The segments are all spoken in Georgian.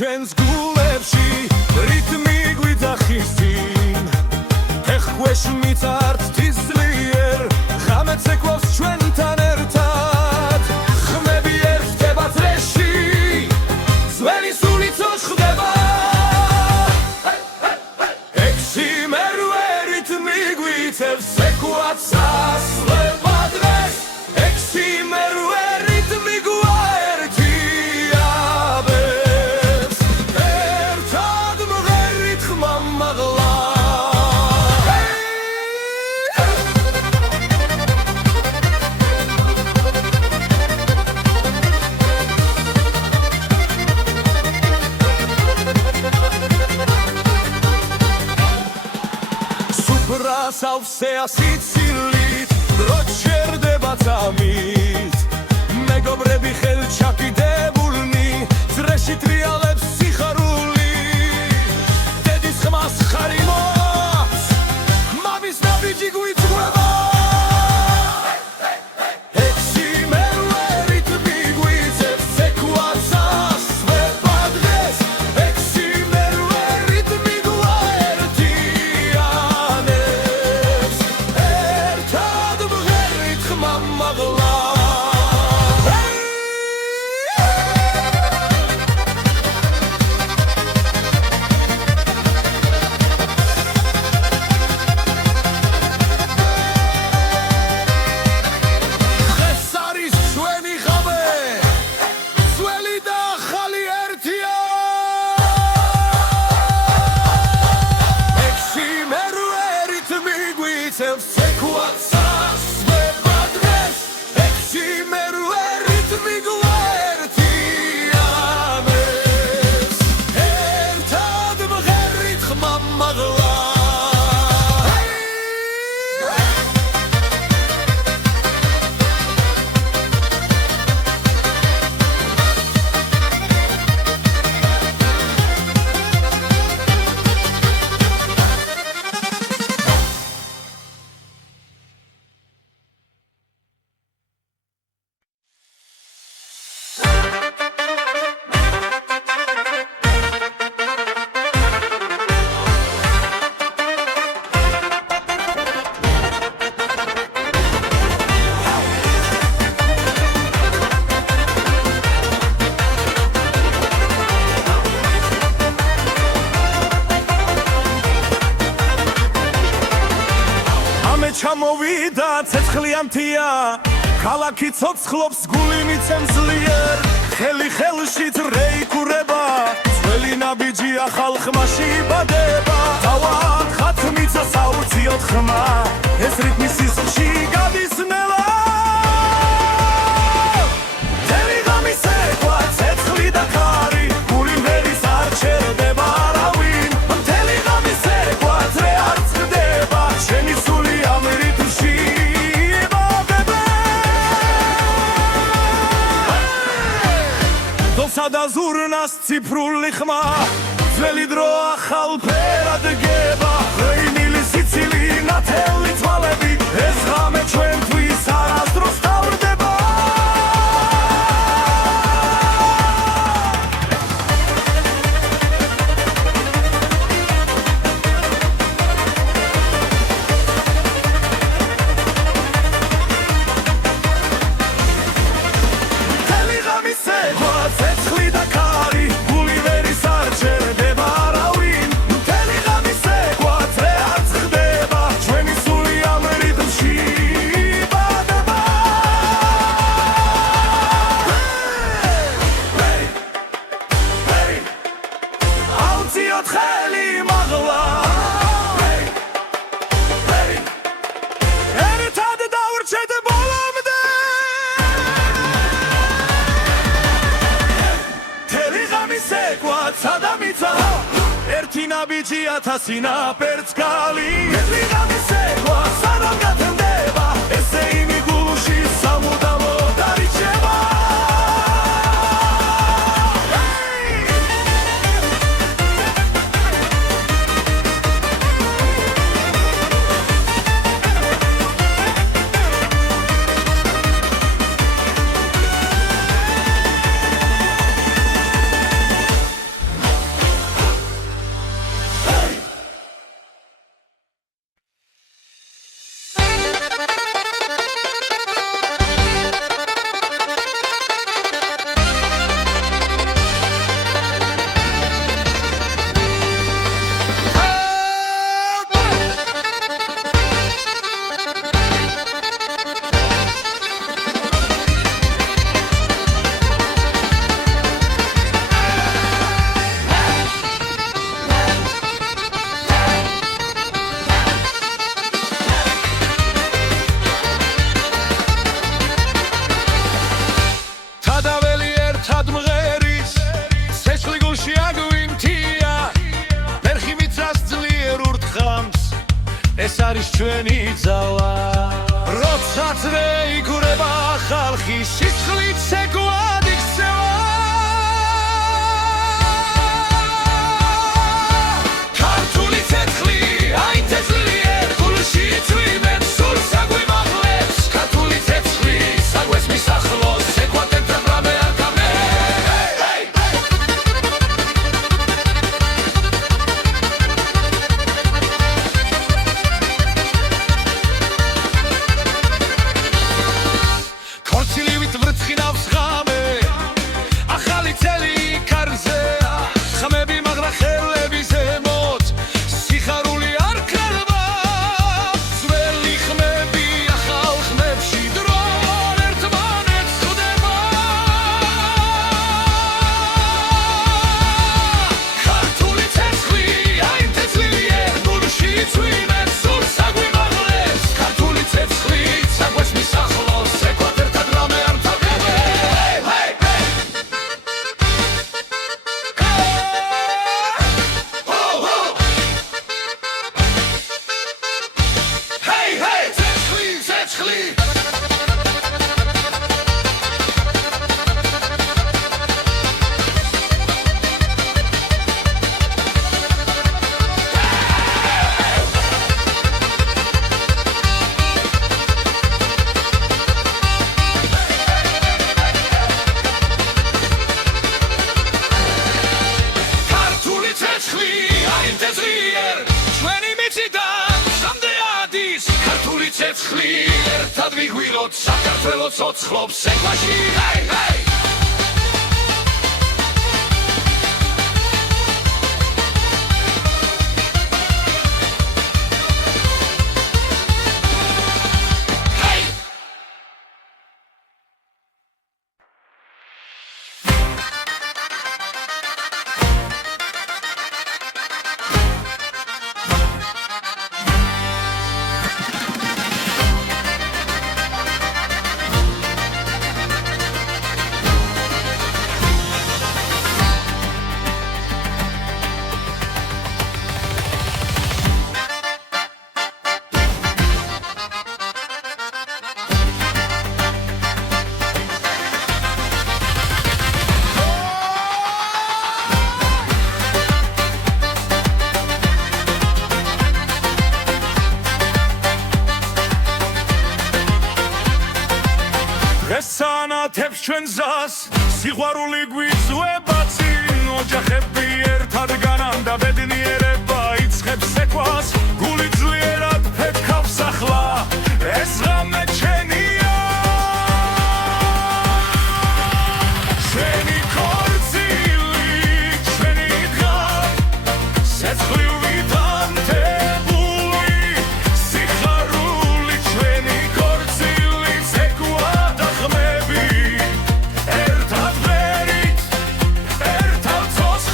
ჩვენს გულებში რიტმი გვიძახის წინ ეხქვეშ მიწართ თისლიერ ღამეც ეკვავს ჩვენთან ერთად ხმები ერთდება წრეში ძველი სულიცო ხდება ექვსი მერვე რიტმი გვიწევს ეკვაც ასლება დღეს ექვსი მერვე რიტმი გვაერთიაბებს ერთად მღერით ხმა მაღლა სავსეა სიცილით დრო ჩერდება წამით მეგობრები ხელჩაკიდებულნი წრეში ტრიალებს სიხარული დედის ხმას ხარი მოაქვს მამის ნაბიჯი გვიწყვება ექვსი მერვე რიტმი გვიწევს ეკვაც ასვება დღეს ექვსი მერვე რიტმი გვაერთიანებს ერთად მღერით ხმა მაღლა დღეს არის ჩვენი ღამე ძველი და ახალი ერთია ექვსი მერვე რიტმი გვიწევს ეკვაც ასვება დღეს ექვსი მერვე რიტმი გვაერთიანებს ერთად მღერით ხმა მაღლა ჩამოვიდა ცეცხლიანთია ქალაქი ცოცხლობს გული მიცემს ძლიერ ხელი ხელში რეიქურება ძველი ნაბიჯია ხალხმაში იბადება თავად ხათმიცა საუციოდ ხმა ეს რიტმი სისხლში გადის ნელა მთელი ღამის ექვა ცეცხლი და ხარი გული ვერის არ ჩერდება არავინ მთელი ღამის ექვა ძრე არ წყდება შენი სული ამ რიტმში იბადება დოსა და ზურნას ციფრული ხმა ძველი დრო ახალ ფერად გება ღვინილი სიცილი ნათელი თვალები ეს ღამე ჩვენთვის არასდროს თავდება მთელი ღამის ექვა ცეცხლი და ქარი გული ვერის არ ჩერდება არავინ მთელი ღამის ექვა ძრე არ წყდება ჩვენი სული ამ რიტმში იბადება აუციოთ ხელი მაღლა ერთად დავრჩეთ ბოლომდე მთელი ღამის ექვა სადამიცა ერთი ნაბიჯი ათასი ნაპერწ კალი მთელი ღამის ექვა სანამ გათენდება ესე იმი გულში სამუდამოდ არიჩება ჩვენი ძალა როცა ძვე იგურება ხალხი სისხლით ცეკვად იქცევა ქართული ცეცხლი აინთეს ძლიერ გულში წვიმენ სულ საგვიმაღლებს ქართული ცეცხლი საგვეს მისახლოს ეკვატერთან რამე არ გამე ქორწილივით ვრცხინავს ღამე ახალი წელი კარზე ხმები მაგრა ხელები ზემოთ სიხარული არ ქრება ძველი ხმები ახალ ხმებში დრო ერთმანეთს ხვდება ქართული ცეცხლი აინთეს ძლიერ გულში წვიმენ სულ საგვიმაღლებს ქართული ცეცხლი საგვეს მისახლოს ეკვატერთან რამე არ თაგები ცეცხლი ქართული ცეცხლი აინთეს ძლიერ ჩვენი მიწიდან სამდე ადის ქართული ცეცხლი ერთად ვიგვიროთ საქართველოს ოცხრობს ეკვაში ესანათებს ჩვენ ზას სიყვარული გვიწვება წინ ოჯახები ერთად განან და ბედნიერება იწყებს ეკვას გული ძლიერად ფეთქავს ახლა ეს ღამე ჩვენია ჩვენი ქორწილი ჩვენი დღა სეცხლივით ანთებული სიხარული ჩვენი ქორწილი ცეკვად ახმები ერთად ვერით ერთად ცოცხლობს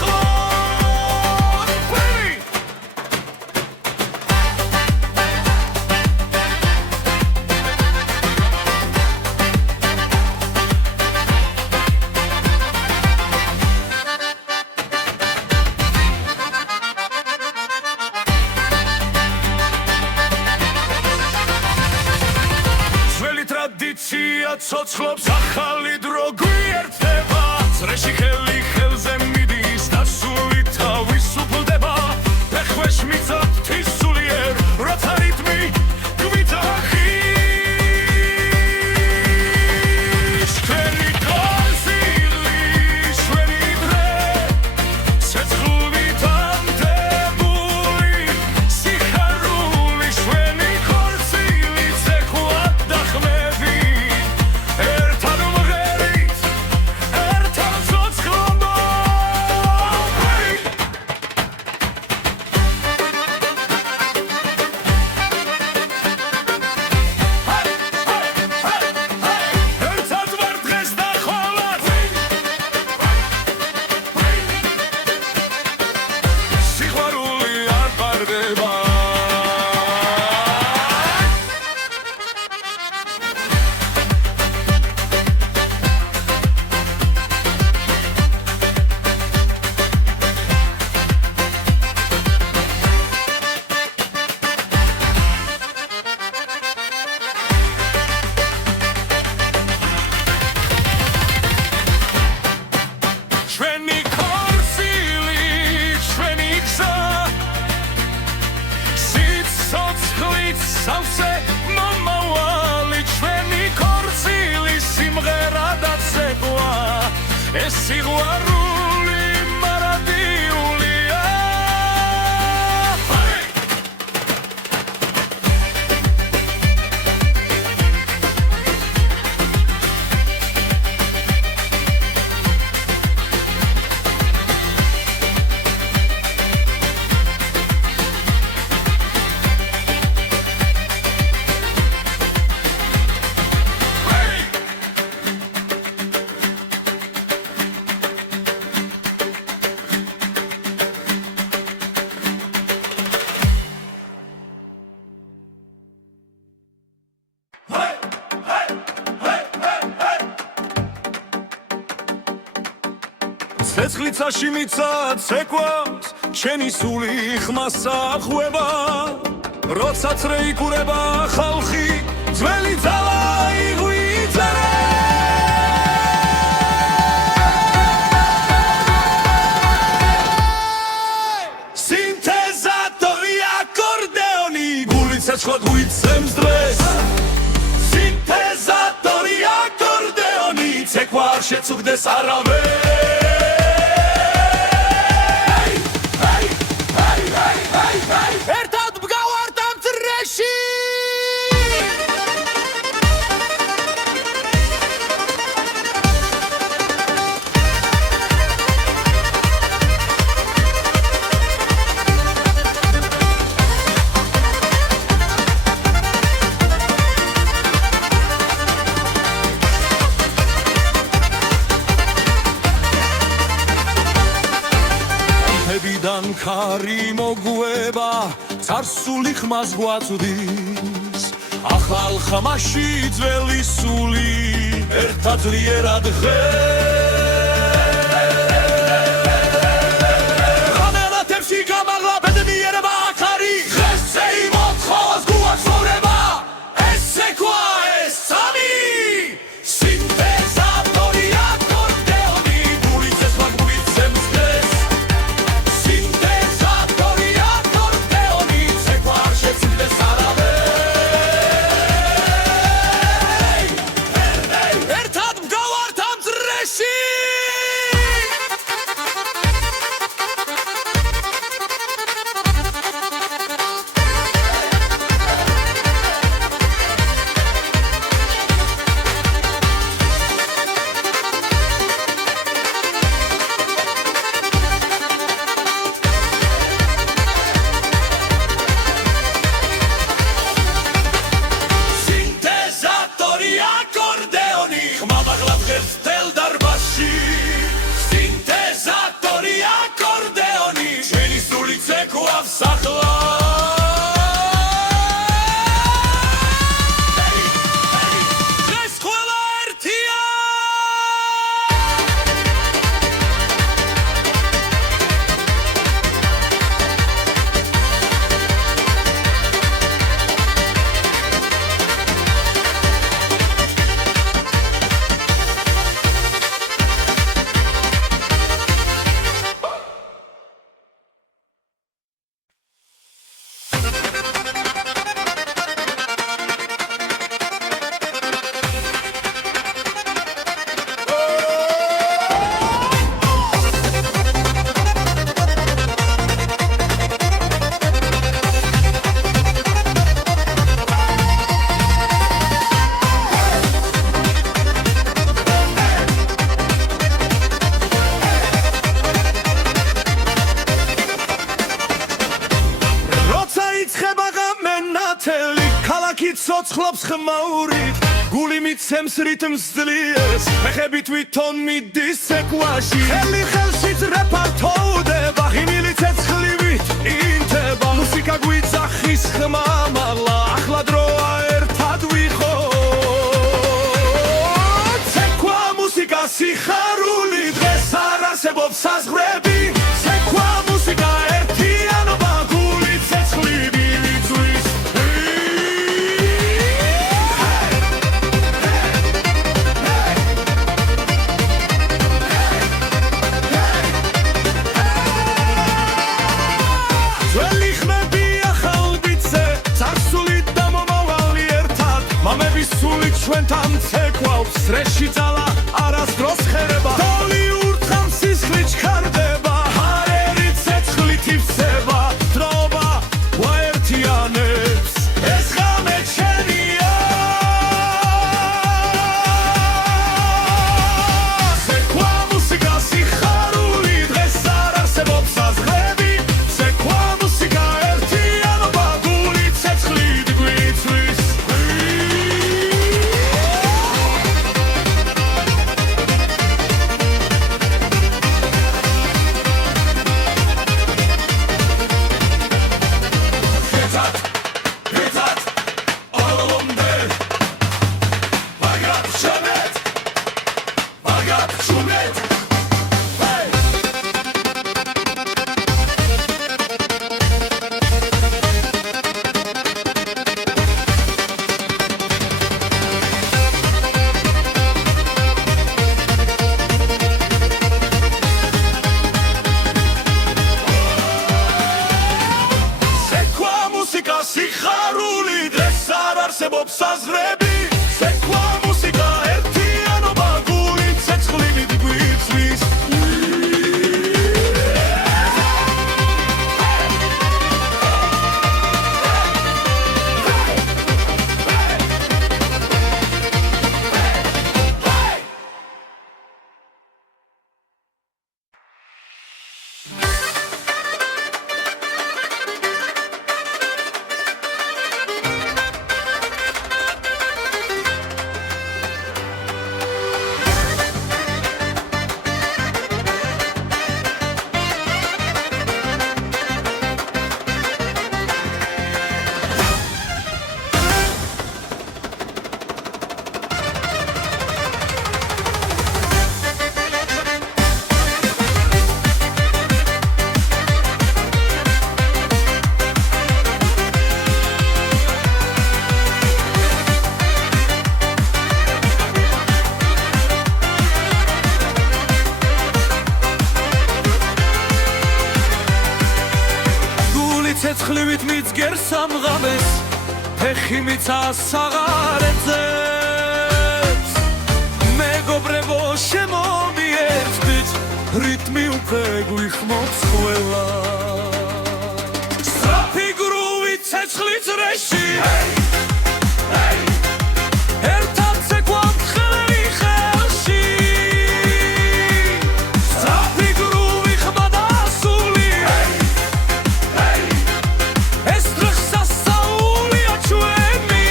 ცეცხლიცაში მიცა ცეკვავს ჩემი სული ხმასა ხვება როცა წრე იკურება ხალხი ძველი ძალა იღვიძერე სინთეზატორი აკორდეონი გული ცეცხლად გვიცემს დღეს სინთეზატორი აკორდეონი ცეკვა არ შეწუხდეს არავეს ერთად მგავართ ამ წრეში მედიდან ქარი მოგვება царსული ხმას გვაწვდის ახალ ხმაში ძველი სული ერთად ძლიერად ღამელათებში გამაღლა ბედნიერება აქარი დღესე იმოთხოვას გვაცხოვრება ეს ცეკვა ეს სამი სინთეზატორი აკორდეონი გული ცეცხლად გვიცემს დღეს სინთეზატორი აკორდეონი ცეკვა არ შეწუხდეს არავეს ერთად მგავართ ამ წრეში სინთეზატორი აკორდეონი ხმა მაღლა დღეს თელ დარბაზში სინთეზატორი აკორდეონი ჩვენი სული ცეკვავს ახლა დღეს ყველა ერთია ქალაქი ცოცხლობს ხმაურით გული მიცემს რიტმს ძლიერს ფეხები თვითონ მიდის ცეკვაში ხელი ხელში ძრეფართოვდება ღიმილი ცეცხლივით ინთება მუსიკა გვიძახის ხმა მაღლა ახლა დროა ერთად ვიყოთ ცეკვა მუსიკა სიხარული დღეს არ არსებობს საზღვრები ცეკვა მუსიკა ერთიანობა გული ცეცხლივით ჩვენთან ცეკვავს წრეში ძალა არასდროს ხერება დოლი ურთხავს სისხლი ჩქარდება ჰარერი ცეცხლით ივსება დროობა გვაერთიანებს ეს ღამე ჩვენია ცეკვა მუსიკა სიხარული დღეს არ არსებობს საზღვრები ცეკვა მუსიკა ერთიანობა გული ცეცხლით გვიცვის არსებობს აზრები ცეკვა მუსიკა ერთიანობა გული ცეცხლივით გვიწვის ცეცხლივით მიძგერ სამღამეს ფეხი მიცას საღარეძებს მეგობრებო შემომიერთდით რიტმი უკვე გვიხმობს ყველა სწრაფი გრუვი ცეცხლის რეში ერთად ცეკვავთ ხელი ხელში სწრაფი გრუვი ხმა და სული ეს დღეს სასაულია ჩვენი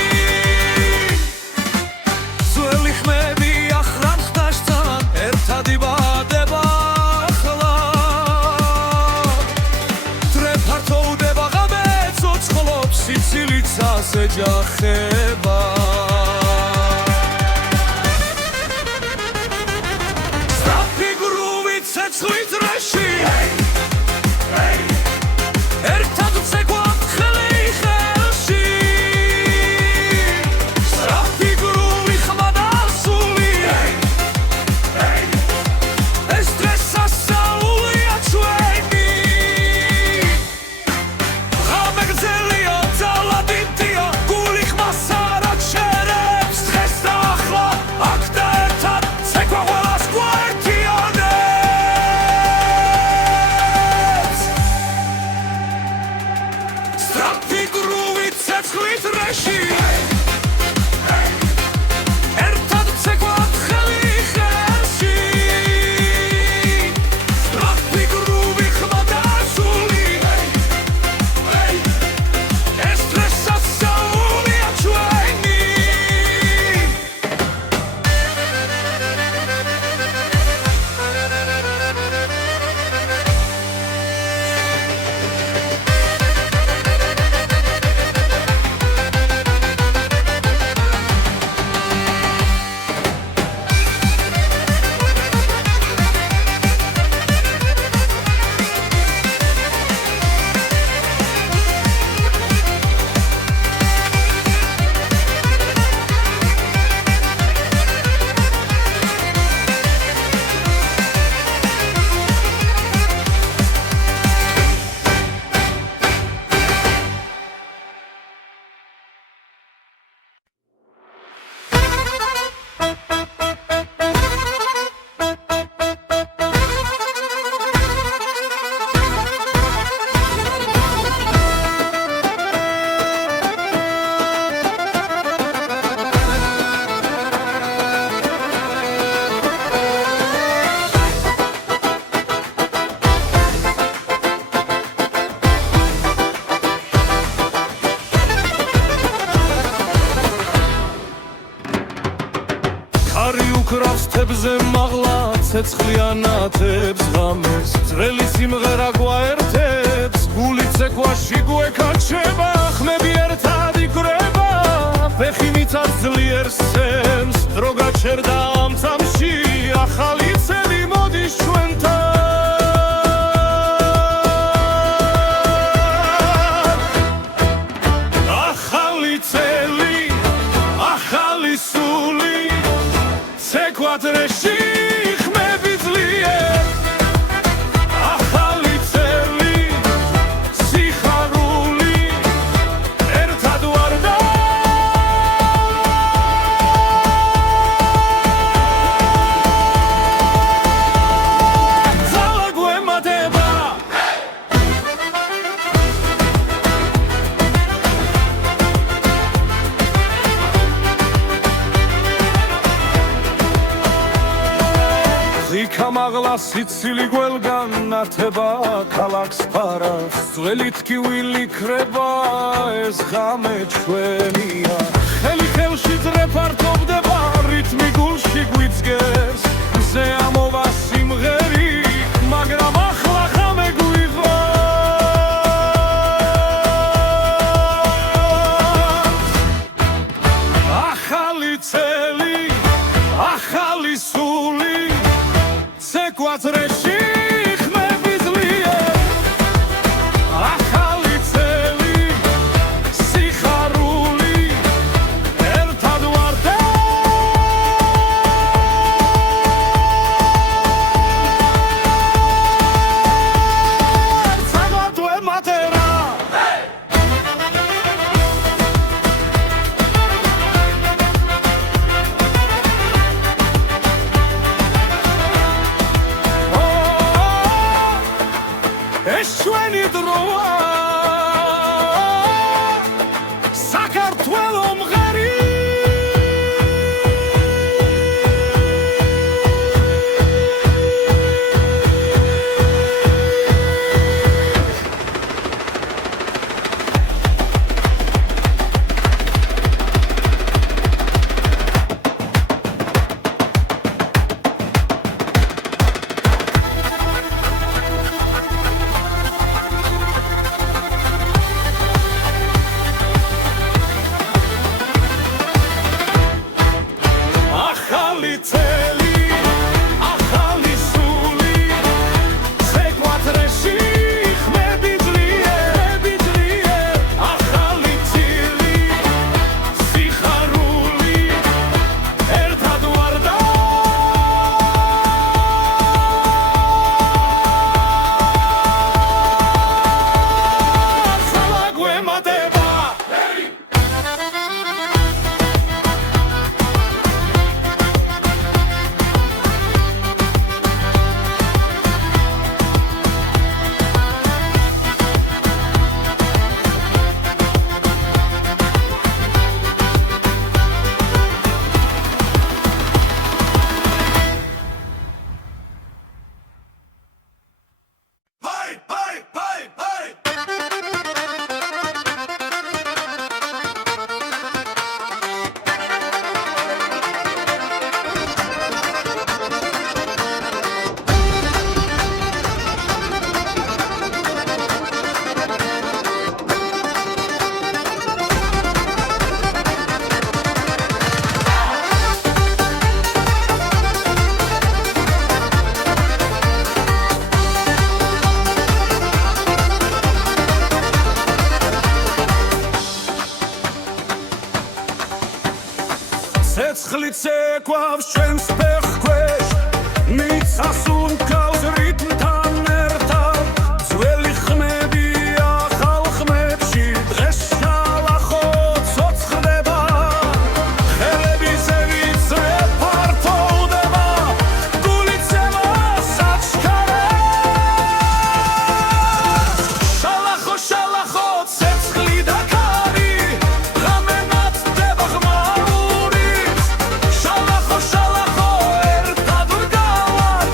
ძველი ხმები ახრან ხდაშთან ერთად იბადება ახლა დრე ფართოვდება ღამე ცოცხლობს სიცილით ასეჯახება სწრაფი გრუვი ცეცხლის რეში ერთად ცეკვავთ ხელი ხელში სწრაფი გრუვი ხმა და სული ეს დღეს სასაულია ჩვენი ღამე გრძელია ძალა დიდია გული ხმას არ აჩერებს დღეს და ახლა აქ და ერთად ცეკვა ყველას გვაერთიანებს სწრაფი გრუვი ცეცხლის რეში ერთად ცეკვავთ ხელი ხელში სწრაფი გრუვი ხმა და სული ეს დღეს სასაულია ჩვენი ხარი უკრავს თებზე მაღლა ცეცხლიანათებს ღამეს ძველი სიმღერა გვაერთებს გული ცეკვაში გვეკაჩება ხმები ერთად იკვრება ფეხი მიცავს ძლიერ სცემს დრო გაჩერდა ამ წამში ახალი წელი მოდის ჩვენთან ახალი წელი ახალი სული ცეკვად რეში ხმები ძლიერ ახალი წელი სიხარული ერთად ვარ და სიცილი გველგან ნათება ქალაქს ფარავს ძველი თქივილი ქრება ეს ღამე ჩვენია ხელი ხელში ძრეფართობდება რითმი გულში გვიძგეს მზე ამოვა სიმღერი მაგრამ ახლა ღამე გვიღავს ახალი წელი ახალი სული ცეკვათრეში ხმები ძლიერ ახალი წელი სიხარული ერთად ვარდე საგვათო ემატერა ეს ჩვენი დროა საქართველო მღერი ახალი წელი ახალი სული ცეკვათრეში ხმები ძლიერ ახალი წილი სიხარული ერთად ვარდა სალა გვემატება ცეცხლი ცეკვავს ჩვენს ფეხქვეშ მიწას უმკავს რიტმთან ერთად ძველი ხმებია ახალ ხმებში დღეს შალახო ცოცხლდება ხელები ზევიცრე ფართოვდება გული ცემა საჩქარებს შალახო შალახო ცეცხლი და ქარი ღამე ნათდება ღმაური შალახო შალახო ერთად ვდგავარ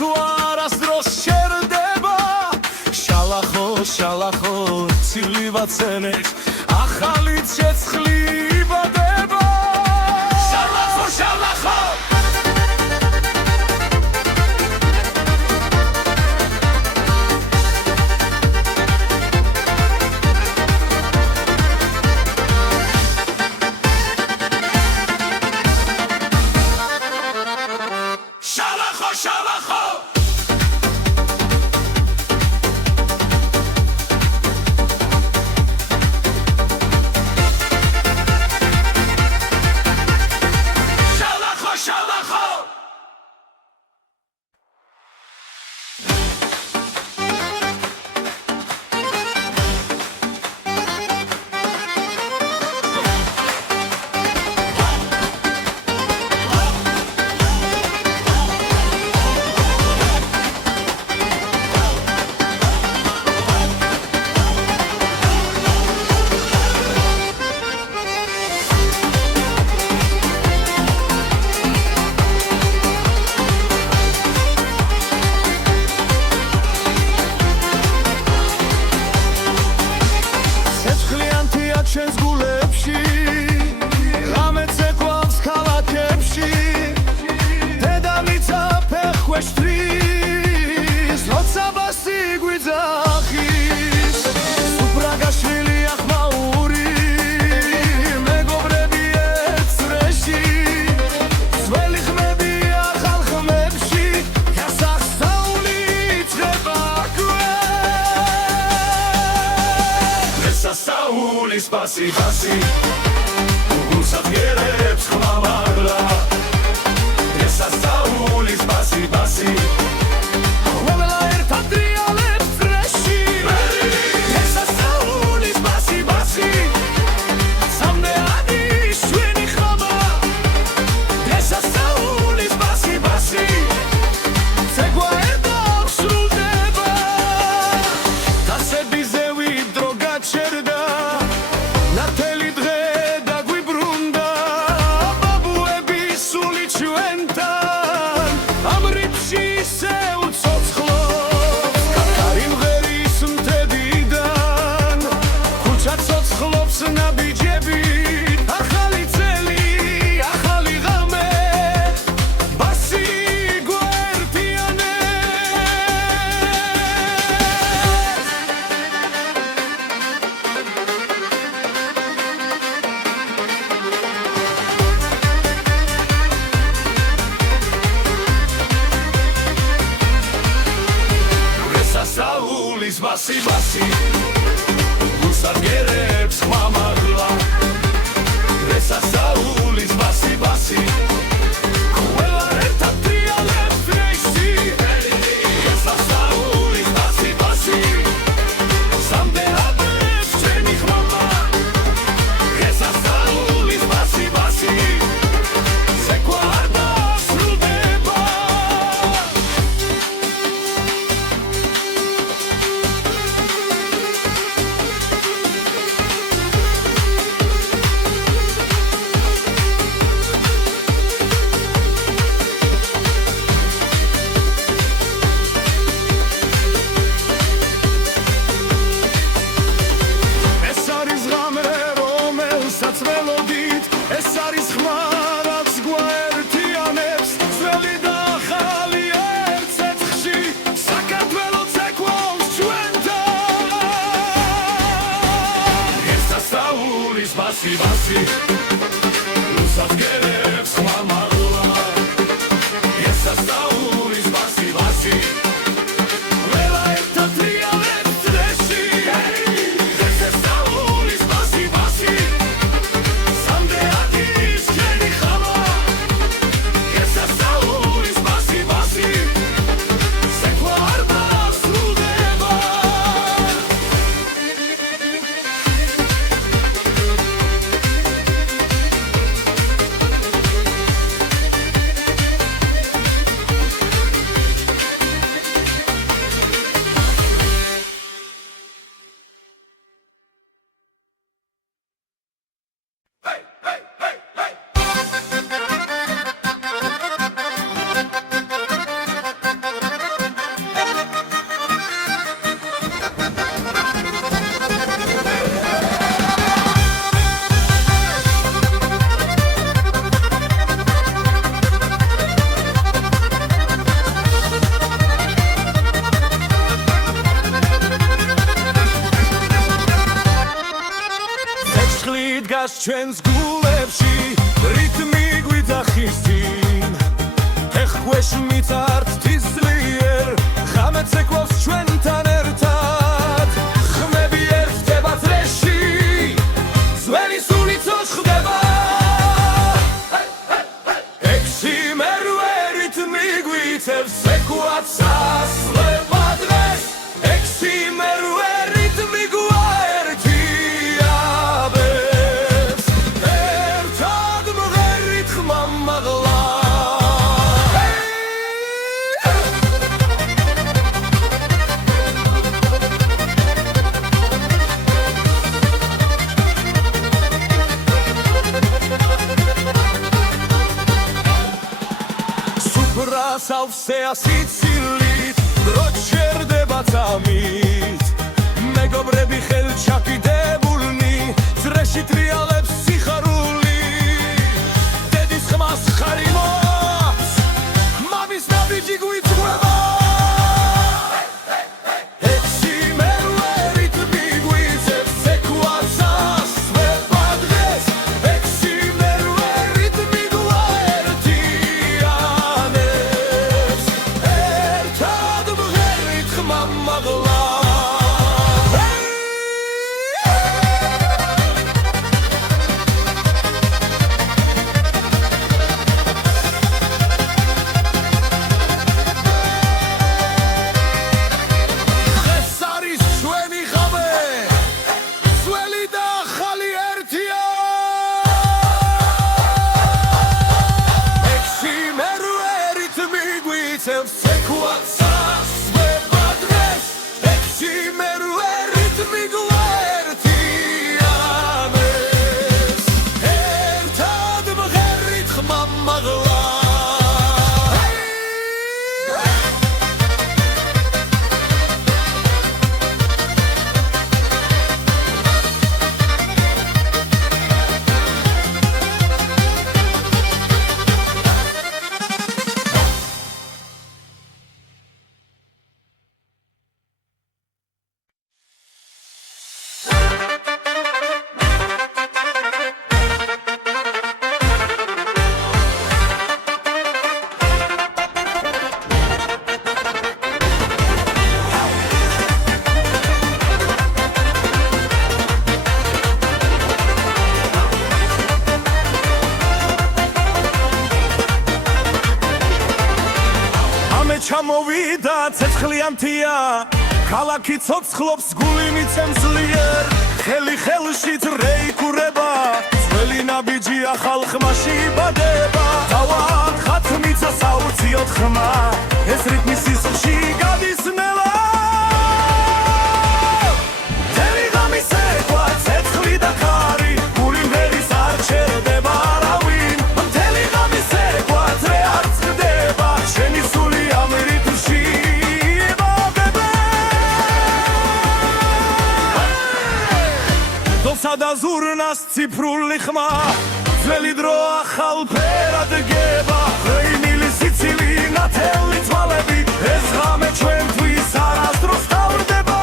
ნახვა არასდროს შერდება შალახო შალახო ცივი ვაცენებს ახალი ცეცხლი იბადება შალახო შალახო ჩვენს გულებში რამეც ეკვავს ქალაქებში დედამიწა ფეხქვეშ თვის როცა ბასი გვიძახის სუფრაგაშვილი ახმაური მეგობრები ეცრეში ძველი ხმები ახალ ხმებში გასახსნაული იწყება გასასაულის ბასი ბასი გულსაფიერებს ხმამაღლა გასასაულის ბასი ბასი ყველა ერთად ტრიალებს წრეში გასასაულის ბასი ბასი სამდეადი შვენი ხმა გასასაულის ბასი ბასი ცეკვა ერთად სრულდება დასებიზე ვიდრო გაჩერდა ნათელი დღე დაგვიბრუნდა ბაბუები სული ჩვენთან ამ რიფში ისევ ცოცხლობს კაკარი მღერის მთებიდან ქუჩა ცოცხლობს ნაბიჯები ახალი წელი ახალი ღამე ბასი გვერდიანებს გასასაულის ბასი ბასი გულსაფიერებს ხმამაღლა გასასაულის ბასი ბასი ყველა ერთად ტრიალებს წრეში გასასაულის ბასი ბასი სამდეადი შვენი ხმა გასასაულის ბასი ბასი ცეკვა არ სრულდება ეს არის ღამე რომელსაც ველოდით ეს არის ხმა რაც გვაერთიანებს ძველი და ახალი ერთ ცეცხლში საქართველო ცეკვავს ჩვენთან გასასაულის ბასი ბასი გულსაფიერებს ხმამაღლა გასასაულის ბასი ბასი ყველა ერთად ტრიალებს წრეში გასასაულის ბასი ბასი სამდეადი შვენი ხმა გასასაულის ბასი ბასი ცეკვა არ სრულდება ჩვენს გულებში რიტმი გვიძახის წინ ეხქვეშ მიწართ თისლიერ ღამეც ეკვავს ჩვენთან ერთად ხმები ერთდება წრეში ძველი სულიც ხდება ექვსი მერვე რიტმი გვიწევს ეკვაც სასვლება დღეს ექვსი მერვე რიტმი გვაერთიაბებს ერთად მღერით ხმა მაღლა სავსეა სიცილით დრო ჩერდება წამით მეგობრები ხელჩაკიდებულნი წრეში ტრიალებს სიხარული დედის ხმას ხარი მოაქვს მამის ნაბიჯი გვიწყვება ექვსი მერვე რიტმი გვიწევს ეკვაც სასვება დღეს ექვსი მერვე რიტმი გვაერთიანებს ერთად მღერით ხმა მაღლა ჩამოვიდა ცეცხლიანთია ქალაქი ცოცხლობს გული მიცემს ძლიერ ხელი ხელში რეიქურება ძველი ნაბიჯია ხალხმაში იბადება თავად ხათმიცა საუციოდ ხმა ეს რიტმი სისხლში გადის ნელა მთელი ღამის ექვა ცეცხლი და ხარი გული მღერის არ ჩერდება არავინ მთელი ღამის ექვა წრე არც ხდება შენი სული და ზურნას ციფრული ხმა ძველი დრო ახალ ფერად გება ღვინილი სიცილი ნათელი თვალები ეს ღამე ჩვენთვის არასდროს თავდება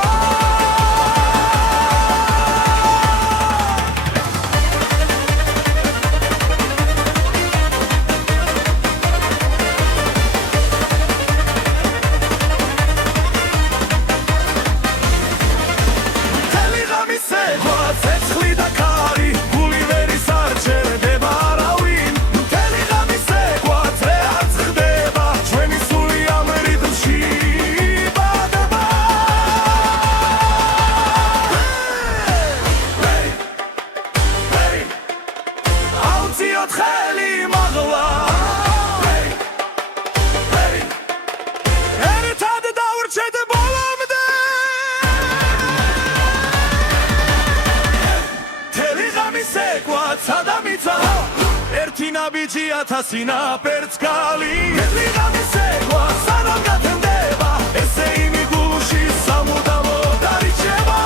ნაბიჯია თასინა პერწკალი ეთლი ღამის ექვა სანამ გათენდება ესე იმი გულში სამუდამო დარიჩება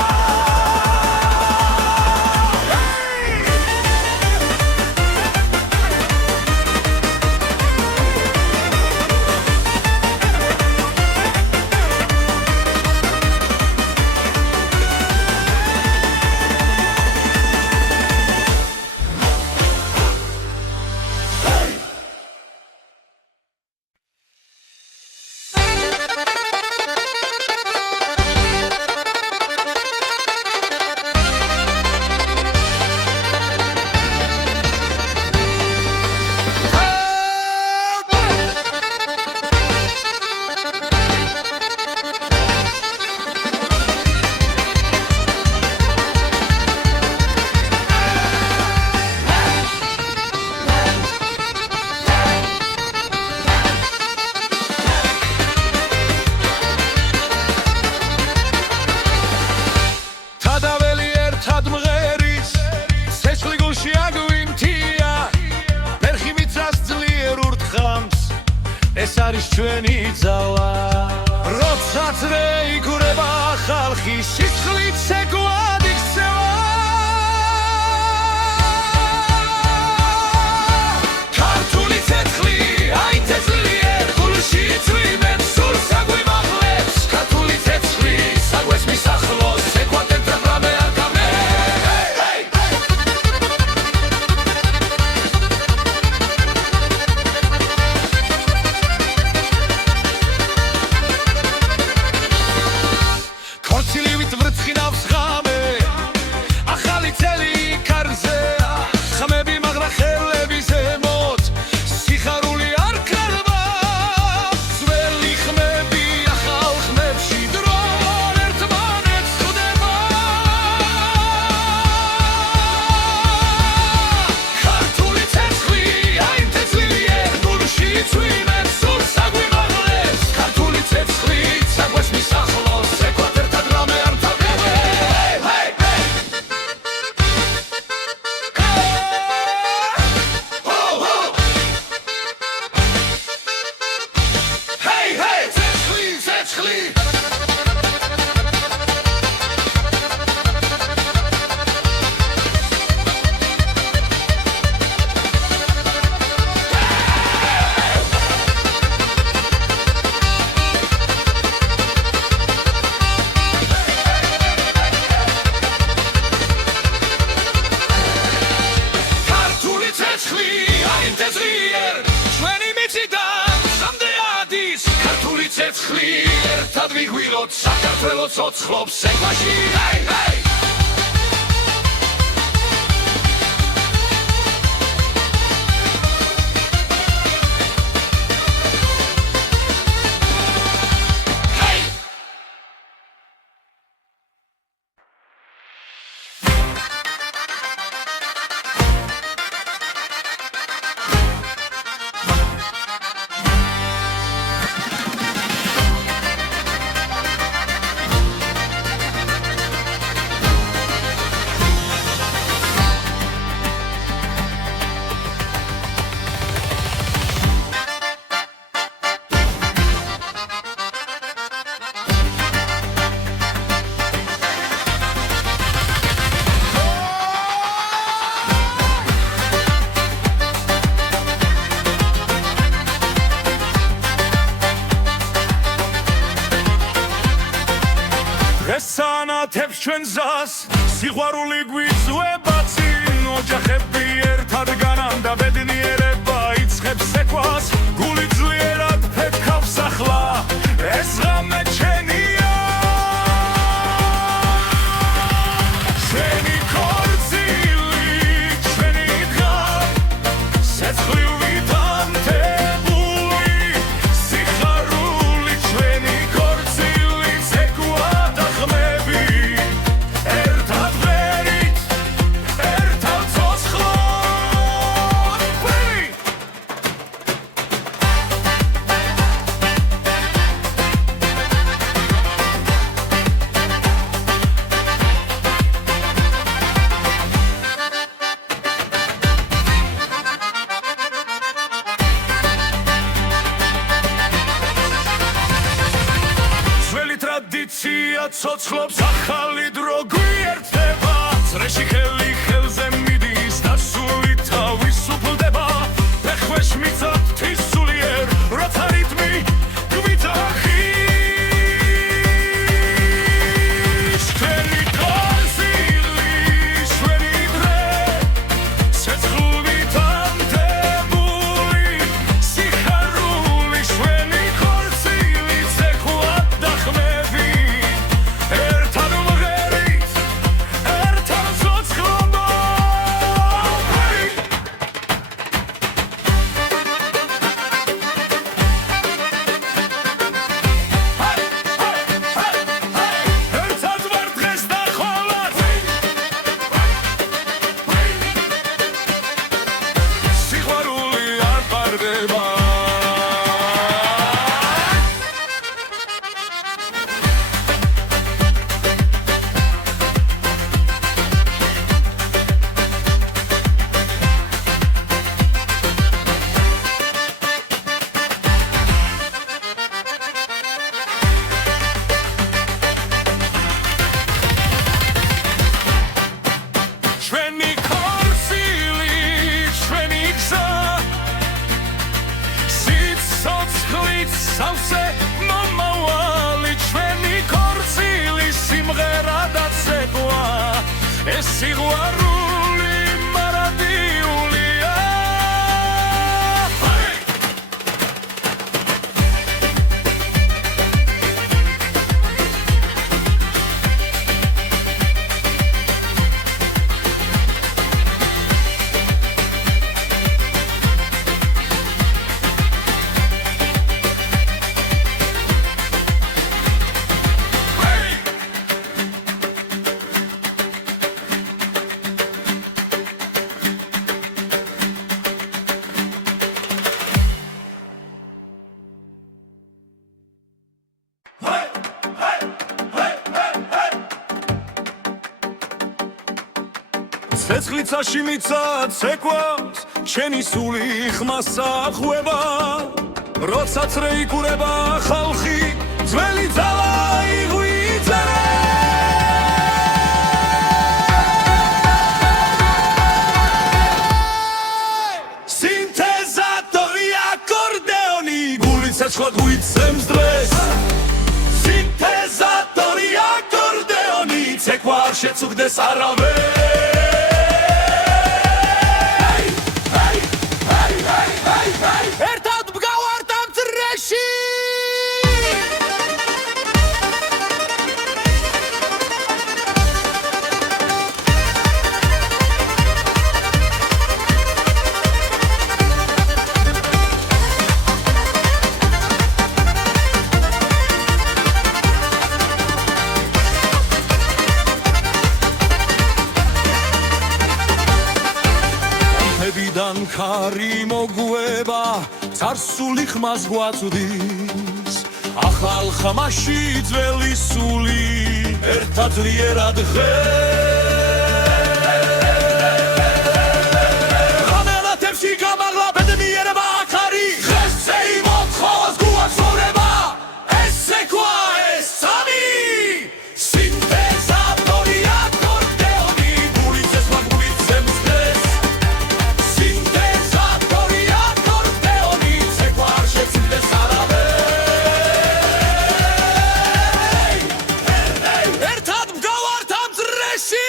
არის ჩვენი ძალა როცა დღე იგურება ხალხი სისხლით ცეკვად იქცევა ქართული ცეცხლი აი თესლიერ გულში წვიმენ სულ საგვიმაღლებს ქართული ცეცხლი საგვეს მისახლოს ეკვატორთან რამე არ გამე ქორწილივით ვრცხინავს ღამე ახალი წელი კარზე ხმები მაგრა ხელები ზემოთ სიხარული არ ქრება ძველი ხმები ახალ ხმებში დრონ ერთმანეთს ხვდება ქართული ცეცხლი აი თესლიერ გულში წვიმენ სულ საგვიმაღლებს ქართული ცეცხლი საგვეს მისახლოს ეკვატორთან რამე არ თავდება ცეცხლი ქართული ცეცხლი აი თესლიერ ჩვენი მიწიდან სამდე ადის ქართული ცეცხლი ერთად ვიგვიროთ საქართველოს ცოცხლობს ეკვაში ესანათებს ჩვენ ზას სიყვარული გვიწვება წინ ოჯახები ერთად განან და ბედნიერება იწყებს ეკვას გული ძლიერად ფეთქავს ახლა ეს ღამე ჩვენია ჩვენი ქორწილი ჩვენი დღა სეცხლივით ამტებული სიხარული ჩვენი ქორწილი ცეკვა და ხმები ერთად ვერით ერთად ცოცხლად ძველი ტრადიცია ცოცხლობს ახალი დრო გვიერთდება წრეში ხელი ხელზე მიდის და სული თავისუფლდება ფეხქვეშ მიწად თვისულიერ როცა რიტმი გვიძახის ჩვენი ქორწილი ჩვენი დღე სეცხლივით ამტებული სიხარული ჩვენი ქორწილი ცეკვა და ხმები ერთად ვღერით ერთად ცოცხლად სიყვარული მარადიულია ცეცხლიცაში მიცად ცეკვავს შენი სული ხმასა ხვება როცა წრეიკურება ხალხი ძველი ძალა იღვიძერე სინთეზატორი აკორდეონი გული ცეცხლად უიცემს დღეს სინთეზატორი აკორდეონი ცეკვა არ შეწუხდეს არავენ ერთად მგავართ ამ წრეში ნებიდან ქარი მოგვება царსული ხმას გვაწვდის ახალ ხმაში ძველი სული ერთად ძლიერად ღამელათებში გამაღლა ბედნიერება აქარი ღესზე იმოთხოვას გუაცხოვრება ეს ცეკვა ეს სამი სინთეზატორი აკორდეონი გული ცეცხლად უიცემს დღეს სინთეზატორი აკორდეონი ცეკვა არ შეწუხდეს არავენ ერთად მგავართ ამ წრეში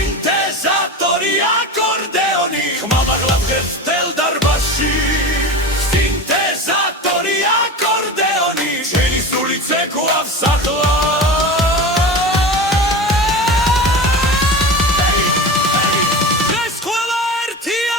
სინთეზატორი აკორდეონი ხმა მაღლა დღეს თელ დარბაზში სინთეზატორი აკორდეონი შენი სული ცეკვავს ახლა დღეს ყველა ერთია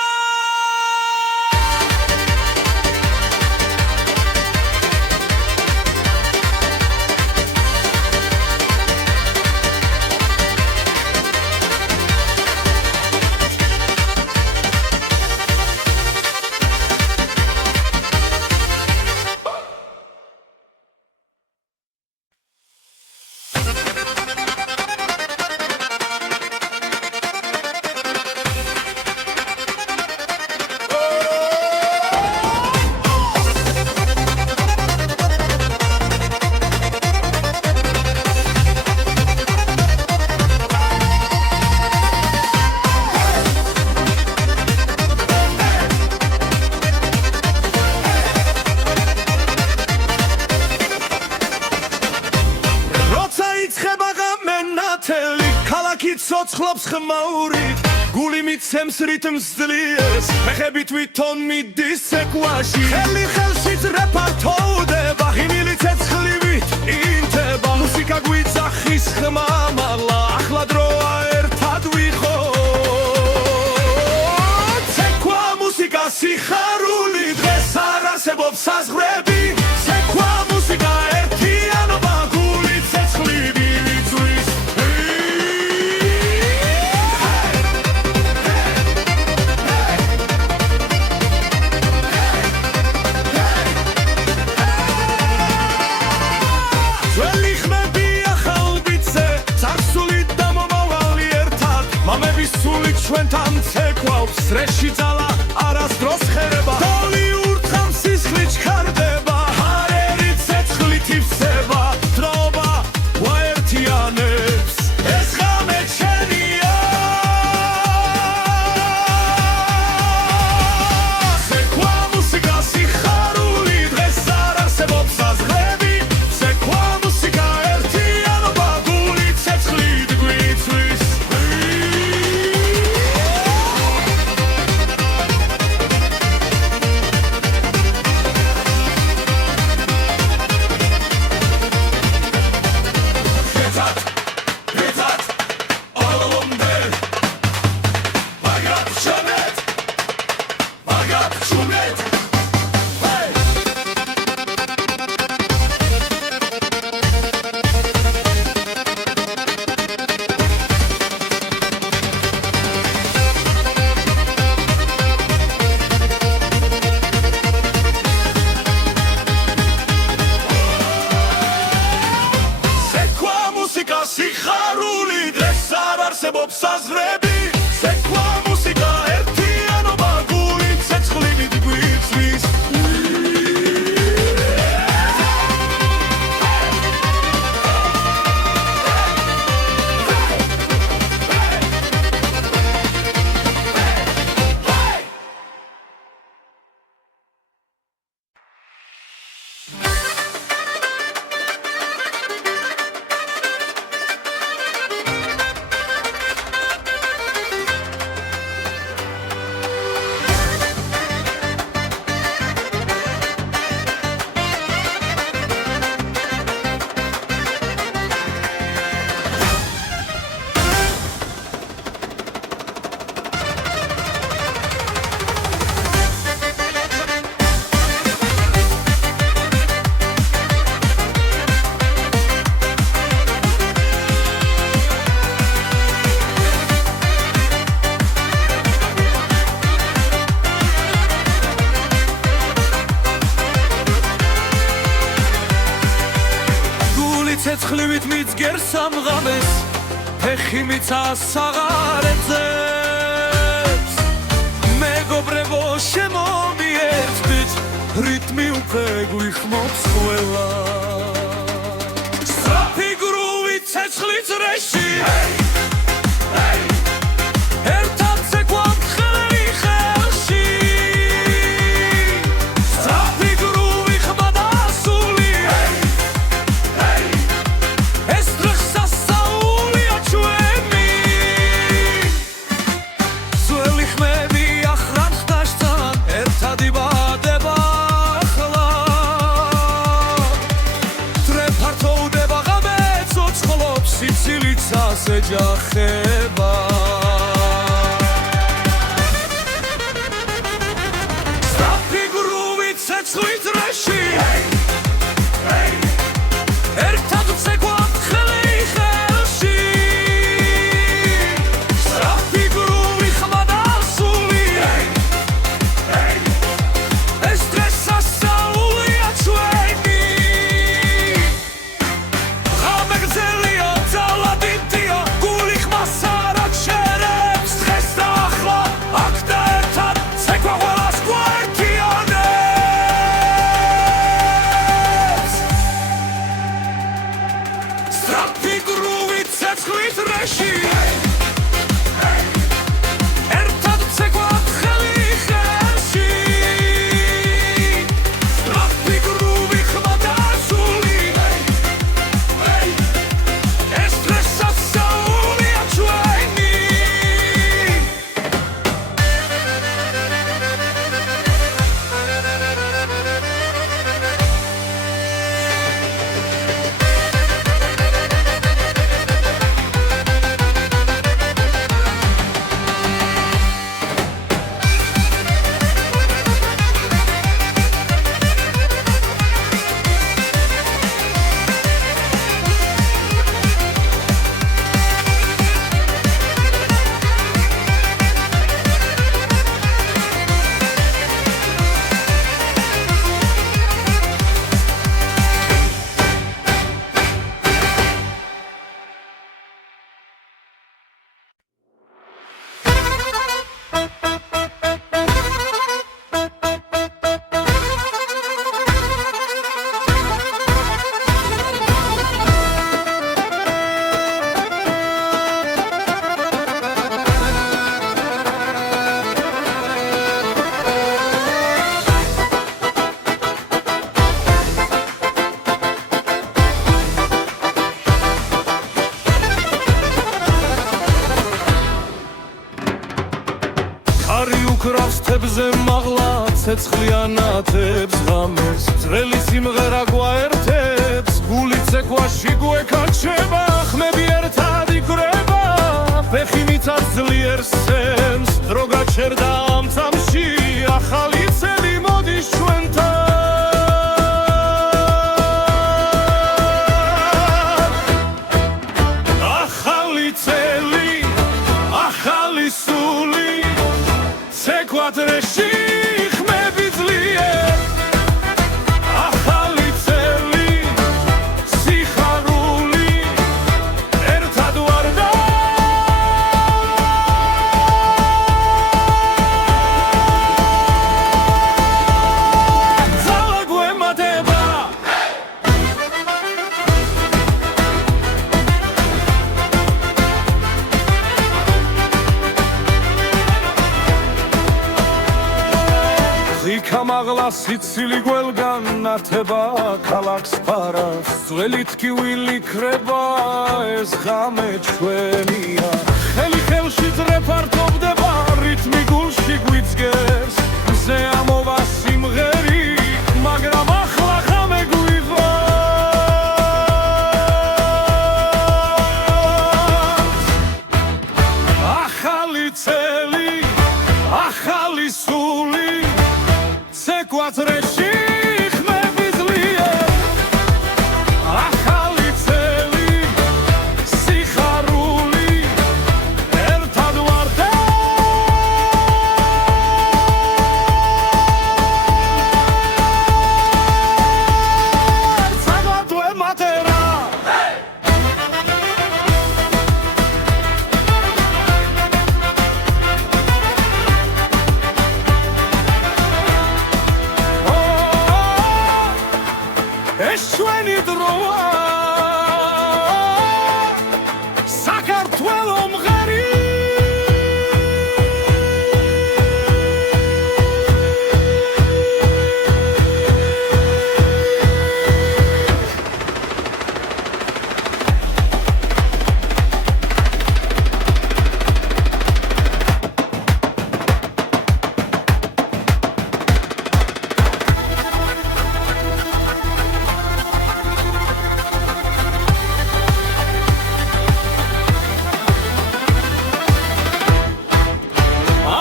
ქალაქი ცოცხლობს ხმაურით გული მიცემს რიტმს ძლიერს ფეხები თვითონ მიდის ცეკვაში ხელი ხელში ძრეფართოვდება ღიმილი ცეცხლივით ინთება მუსიკა გვიძახის ხმა მაღლა ახლა დროა ერთად ვიყოთ ცეკვა მუსიკა სიხარული დღეს არ არსებობს საზღვრები ცეკვა მუსიკა ერთიანობა გული ცეცხლივით ჩვენთან ცეკვავს წრეში ძალა არასდროს ხერება დოლი ურც აზრები ცეკვა მუსიკა ერთიანობა გული ცეცხლივით გვიწვის ცეცხლივით მიძგერ სამღამეს ფეხი მიცას საღარეთებს მეგობრებო შემომიერთდით რიტმი უკვე გვიხმობს ყველა სწრაფი გრუვი ცეცხლის რეში ერთად ცეკვავთ ხელი ხელში სწრაფი გრუვი ხმა და სული ეჯახება სწრაფი გრუვით ცეცხლის რეში ერთად ვცეკვავთ ხელი ხელში სწრაფი გრუვი ხმა და სული ეს დღეს სასწაულია ჩვენი ღამე გრძელია ძალადიტია თებზე მაღლა ცეცხლიანათებს ღამეს ძველი სიმღერა გვაერთებს გული ცეკვაში გვეკაჩება ხმები ერთად იკვრება ფეხი მიცავს ძლიერ სენს დრო გაჩერდა ამ წამში ახალი წელი მოდის ჩვენთან ახალი წელი ახალი სული ცეკვადრეში ხმები ძლიერ ახალი წელი სიხარული ერთად ვარ და მაღლა სიცილი გველგან ნათება ქალაქს ფარავს ძველით კივილი ქრება ეს ღამე ჩვენია ხელი ხელში ძრეფართობდება რითმი გულში გვიძგეს მზე ამოვა სიმღერი მაგრამ ახლა ღამე გვიყვანს ახალი წელი ახალი სული ცეკვათრეში ხმები ძლიერ ახალი წელი სიხარული ერთად ვართ საგვათვე მატერა ეს ჩვენი დროა საქართველო მღერი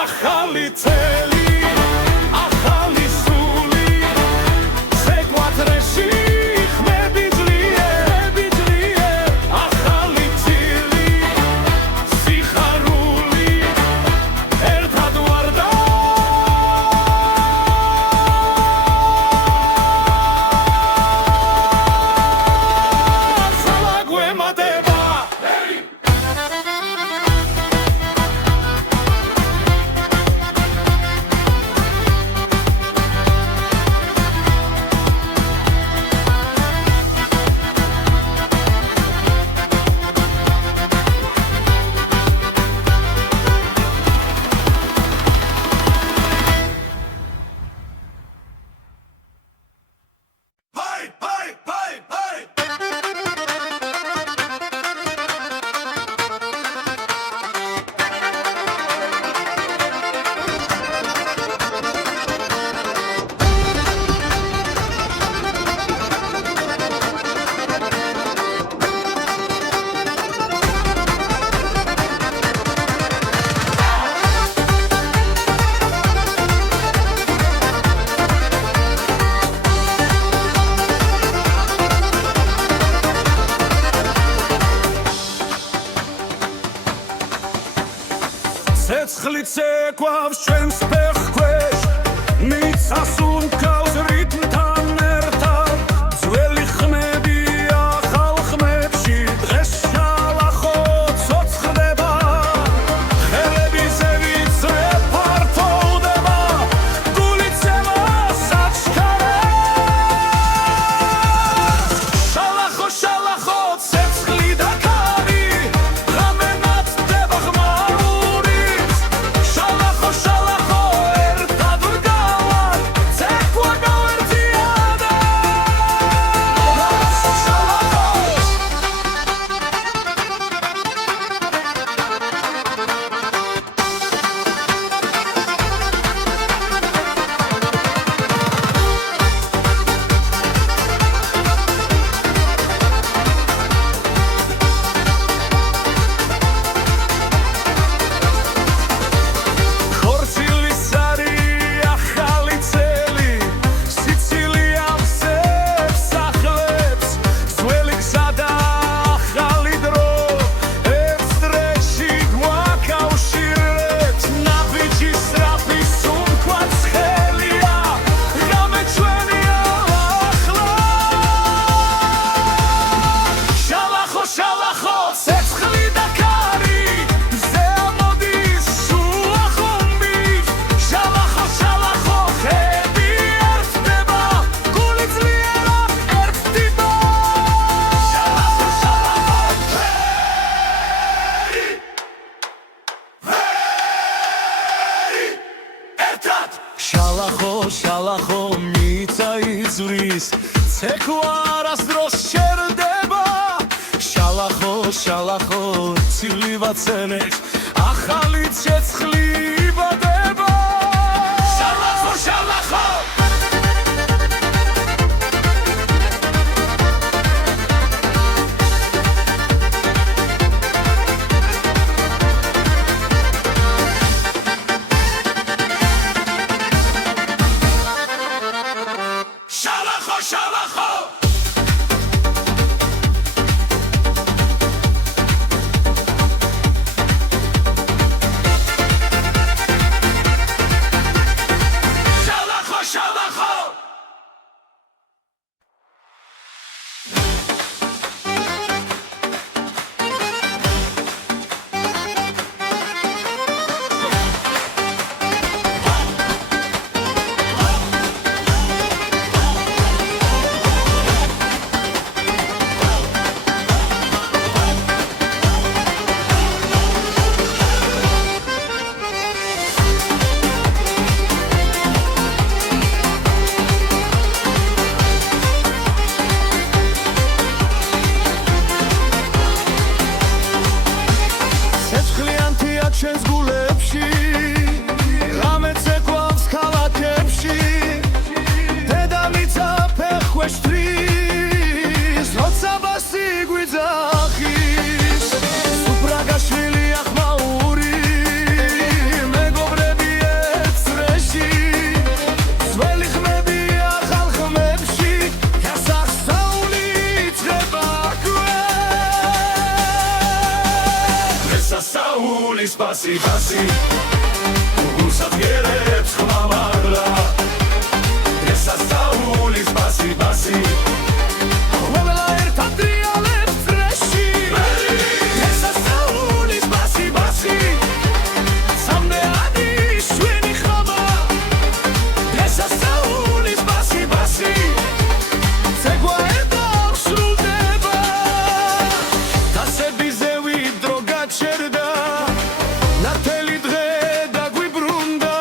ახალი წელი ახალი სული ცეკვათრეში ხმები ძლიერ ახალი წილი სიხარული ერთად ვართ საგვე მატება ცეცხლი ცეკვავს ჩვენს ფეხქვეშ მიწას უნკავს რიტმთან ერთად ძველი ხმებია ახალ ხმებში დღეს შალახო ცოცხლდება ხელები ზევიცრე ფართოვდება გული ცემა საჩქარებს შალახო შალახო ცეცხლი და ქარი ღამე ნათდება ღმაური შალახო შალახო ერთად ვგავართ ცეკვა გავერ შალახო მიცა იზვრის ცეკვა არასდროს შერდება შალახო ცივი ვაცენებს ახალი ცეცხლი იბადება შალახო ჩვენს გულებში რამეც ეკვავს ქალაქებში დედამიწა ფეხქვეშთვის როცა ბასი გვიძახის სუფრაგაშვილი ახმაური მეგობრები ეცრეში ძველი ხმები ახალ ხმებში გასახსაული იწყება გესასაული Spasi, გულსაძგერებს ხმამაღლა გესასაული spasi ყველა ერთად დრიალებს წრეში გესასაული spasi სამდეადი შვენი ხმა გესასაული spasi ცეკვა ერთად სრულდება დასებიზე ვიდრო გაჩერდა ნათელი დღე დაგვიბრუნდა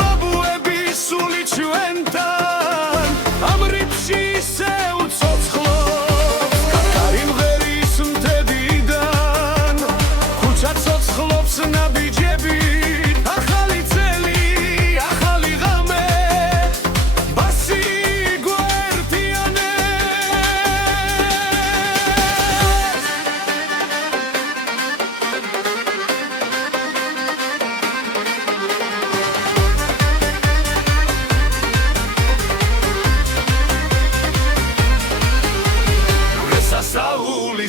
ბაბუები სული ჩვენთან ამ რიფში ისე უცოცხლობს კარი მღერის მთებიდან ქუჩა ცოცხლობს ნაბიჯებით ახალი წელი ახალი ღამე ბასი გვერდიანებს Saúl,